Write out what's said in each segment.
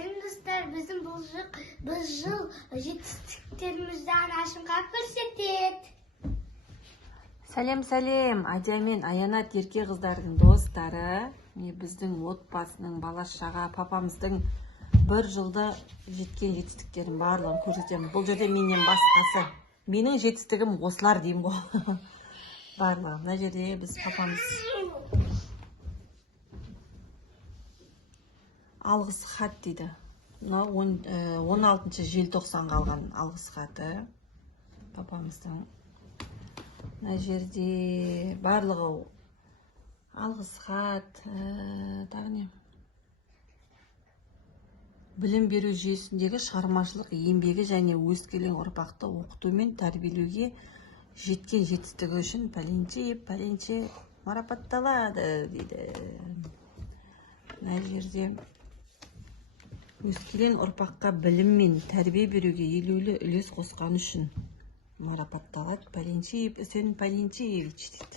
Сәлем достар, біздің бұл жыл жетістіктерімізді анашымға көрсетеді. Сәлем, Адия мен Аянат ерке қыздардың достары. Біздің отбасының бала-шаға папамыздың бір жылда жеткен жетістіктерін барлығын көрсетемін. Бұл жерде менен басқасы. Менің жетістігім осылар деймін ғой. Барлығы. Мына жерде біз папамыз алғыс хат дейді. 16 желтоқсанға алған алғыс хаты папамыздың. Мына жерде барлығы алғыс хат, тағы не? Білім беру жүйесіндегі шығармашылық еңбегі және өскелең ұрпақты оқыту мен тәрбиелеуге жеткен жетістігі үшін пәленше марапатталады дейді. Мына жерде өскелең ұрпаққа білім мен тәрбие беруге елеулі үлес қосқан үшін марапатталады Үсен Пәленчеевич дейді.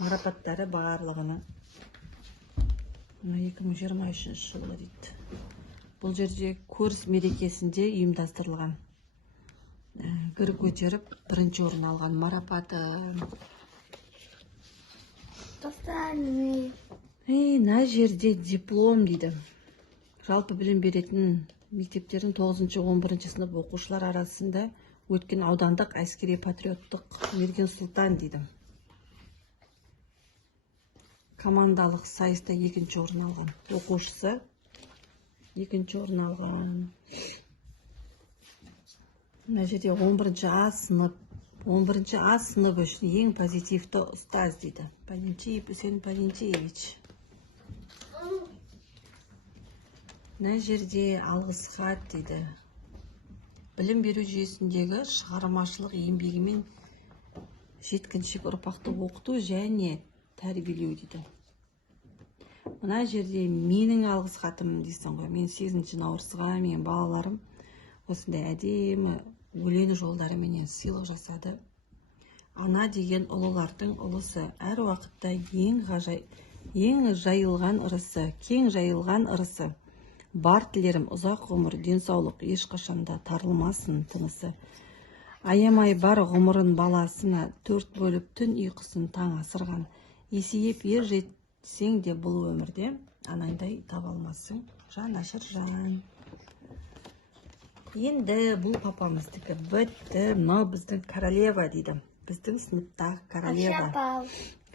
Марапаттары барлығының 2023 жылы дейді. Бұл жерде көріс мерекесінде ұйымдастырылған. Гір көтеріп, бірінші орын алған марапаты. Мына жерде диплом дейді. Жалпы білім беретін мектептердің 9-11 сынып оқушылар арасында өткен аудандық әскери патриоттық Мерген Сұлтан дейді. Командалық сайыста 2-ші орын алған оқушысы 2-ші орын алған. Мына жерде 11-ші А сыныбы үшін ең позитивті ұстаз дейді. Үсен Пәленчеевич. Мына жерде алғыс хат дейді. Білім беру жүйесіндегі шығармашылық еңбегімен жеткіншек ұрпақты оқыту және тәрбиелеу дейді. Мына жерде менің алғыс хатым дейсің ғой. Мен 8 наурызға мен балаларым осындай әдемі өлең жолдарыменен сыйлық жасады. Ана деген ұлылардың ұлысы, әр уақытта ең жайылған ырысы, кең жайылған ырысы. Бар тілерім ұзақ ғұмыр, денсаулық, ешқашанда тарылмасын тынысы. Аямай бар ғұмырын баласына, 4 бөліп түн ұйқысын таң асырған. Есейіп ер жетсең де бұл өмірде, анаңдай таба алмассың, жан ашыр жан. Енді бұл папамыздікі бітті, мынау біздің королева дейді. Біздің сыныптағы королева.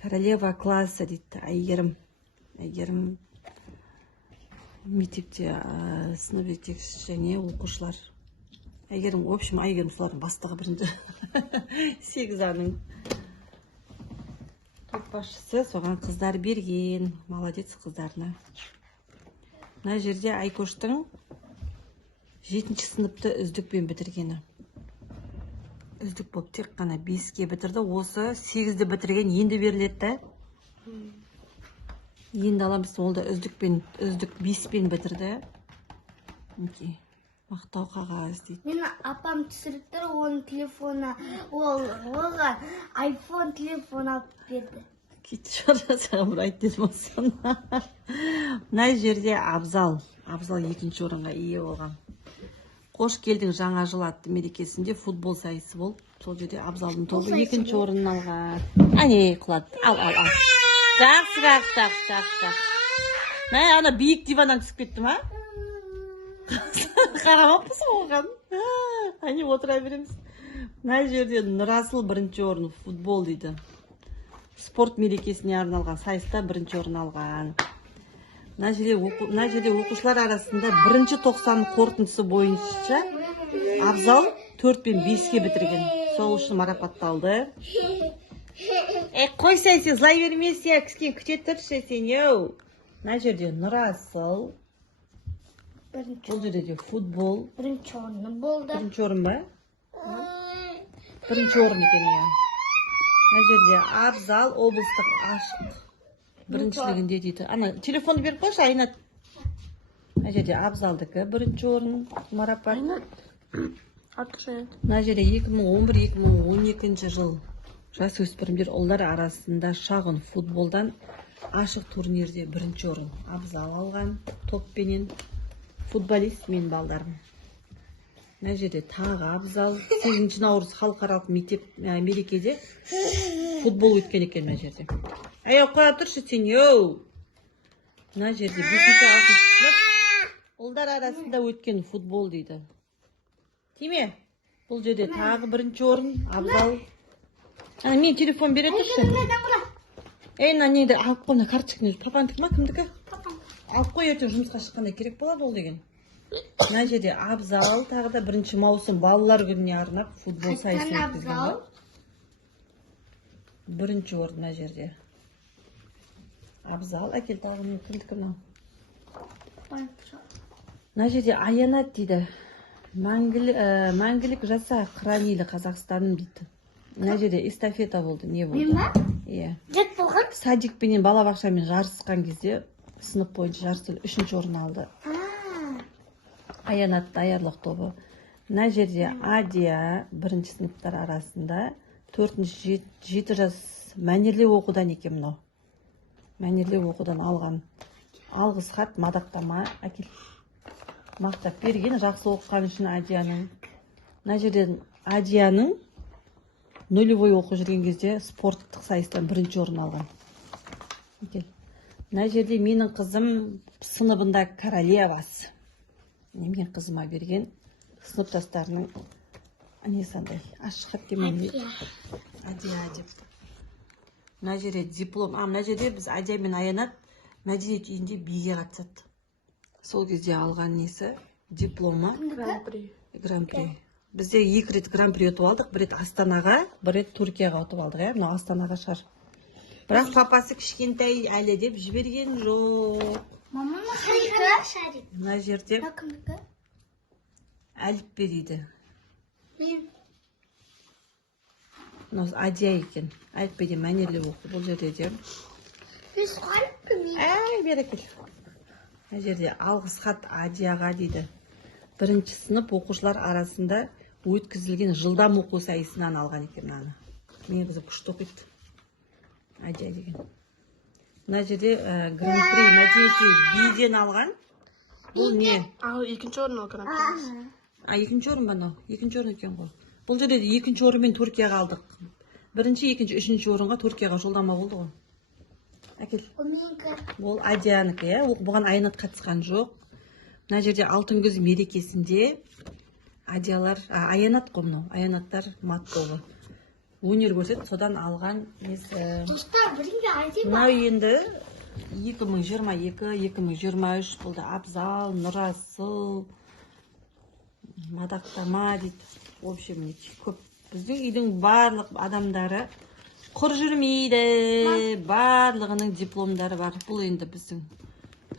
Королева классы дейді. Әйгерім мектепте сынып жетекші және оқушылар. Әйгерім солардың бастығы бірінші. 8-аның топ басшысы, соған қыздар берген. Молодец қыздарына. Мына жерде Айкоштың 7-ші сыныпты үздікпен бітіргені. Үздік болып тек қана 5-ке бітірді. Осы 8-ді бітірген енді беріледі. Енді аламыз, ол да үздік 5-пен бітірді. Мақтау қағаз дейді. Мен апам түсіріп тұр, оның телефона, оған iPhone телефон алып берді. Кетші саған бір айт дедім осыны. Мына жерде Абзал 2-ші орынға ие болған. Қош келдің жаңа жыл атты мерекесінде футбол сайысы болып, сол жерде Абзалдың тобы 2-ші орын алған. Әне, құлады. Ал. Тақ. Ана биік диваннан түсіп кетті ма? Қарамаппысың оған. Әне, отыра береміз. Мына жерде Нұрасыл 1-ші орын футбол дейді. Спорт мерекесіне арналған сайыста 1-ші орын алған. Мына жерде оқушылар арасында 1-ші тоқсан қорытындысы бойынша Абзал 4-пен 5-ке бітірген. Сол үшін марапатталды. Қой сен злай бермес, кіскен күте тұршы сен, еу. Мына жерде Нұрасыл. Бұл жерде футбол. 1-ші орны болды. 1-ші орын ба? 1-ші орын екен, ең. Мына жерде Абзал облыстық ашық біріншілігінде дейді. Ана, телефонды беріп қойшы, Айнат. Мына жерде Абзалдікі 1-ші орын марапат. Мына жерде 2011-2012 жыл жасөспірімдер ұлдар арасында шағын футболдан ашық турнирде 1-ші орын Абзал алған топпенен. футболист менің балдарым. Мына жерде тағы абзал 8 наурыз халықаралық мектеп мерекеде футбол өткен екен мына жерде. Ай, қоя тұршы сен, йоу! Мына жерде 5-6 сынып ұлдар арасында өткен футбол дейді. Тиме? Бұл жерде тағы бірінші орын, абзал. Мен телефон бере тұршы. Ей, нені алып қойна карточканы, папандық ма, кімдікі? Алып қой, ертең жұмысқа шыққанда керек болады ол деген. Мына жерде абзал, тағы да 1 маусым балалар күніне арнап футбол сайысы өткізген. Бірінші орын мына жерде. Абзал, әкел тағы мен кімдікі мынау. Мына жерде аянат дейді. Мәңгілік жаса хранилі Қазақстаным дейді. Мына жерде эстафета болды, не болды? Мен ба? Иә. Жет болған? Садикпенен балабақшамен жарысқан кезде сынып бойынша жарыстан 3-ші орын алды. Аянат даярлық тобы. Мына жерде Адия 1-ші сыныптар арасында 4-7 жас мәнерлеу оқудан екен мынау. Мәнерлеу оқудан алған алғыс хат, мадақтама әкел. Мақтап берген, жақсы оқыған үшін Адияның. Мына жерден Адияның нулевой оқу жүрген кезде спорттық сайыстан 1-ші орын алған. Мына жерде менің қызым сыныбында королевасы. Мен қызыма берген сыныптастарының несандай ашық хат демейді. Адия деп. Мына жерде диплом. Мына жерде біз Адия мен Аянат мәдениет үйінде биге қатысады. Сол кезде алған несі дипломы гран-при. Бізде 2 рет гран-при ұтып алдық. 1 рет Астанаға, 1 рет Түркияға ұтып алдық. Мынау Астанаға шығар. Бірақ папасы кішкентай әлі деп жіберген жоқ. Мама шарик. Мына жерде әліппе дейді. Мынау Адия екен. Әліппеде мәнерлеу оқу. Бұл жерде де. Әй, бері кел. Мына жерде алғыс хат Адияға дейді. 1-ші сынып оқушылар арасында өткізілген жылдам оқу сайысынан алған екен мынаны. Мен қызы күшті оқиды. Адия деген. Мына жерде гран-при мәдениетте биден алған. Бұл не? Ал 2-ші орын ал гран-при. 2-ші орын ба мынау? 2-ші орын екен ғой. Бұл жерде 2-ші орынмен Түркияға алдық. 1-ші, 2-ші, 3-ші орынға Түркияға жолдама болды ғой. Әкел. Бұл Адиянікі, бұған Аянат қатысқан жоқ. Мына жерде алтын күз мерекесінде Адиялар, Аянат қой мынау, Аянаттар мат тобы өнер көрсетіп, содан алған несі. Мынау енді 2022-2023 болды. Абзал, Нұрасыл, мадақтама дейді. В общем, көп. Біздің үйдің барлық адамдары құр жүрмейді. Барлығының дипломдары бар. Бұл енді біздің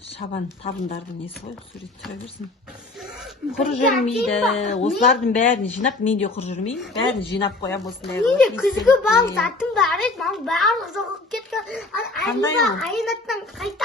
шабан табындардың несі ғой, сурет тұра берсін. Құр жүрмейді. Осылардың бәрін жинап, мен де құр жүрмеймін. Бәрін жинап қоям осындай. Мен де күзгі бал заттың бәрі барлық жоғып кеткен. Қандай ол? Аянаттан қайта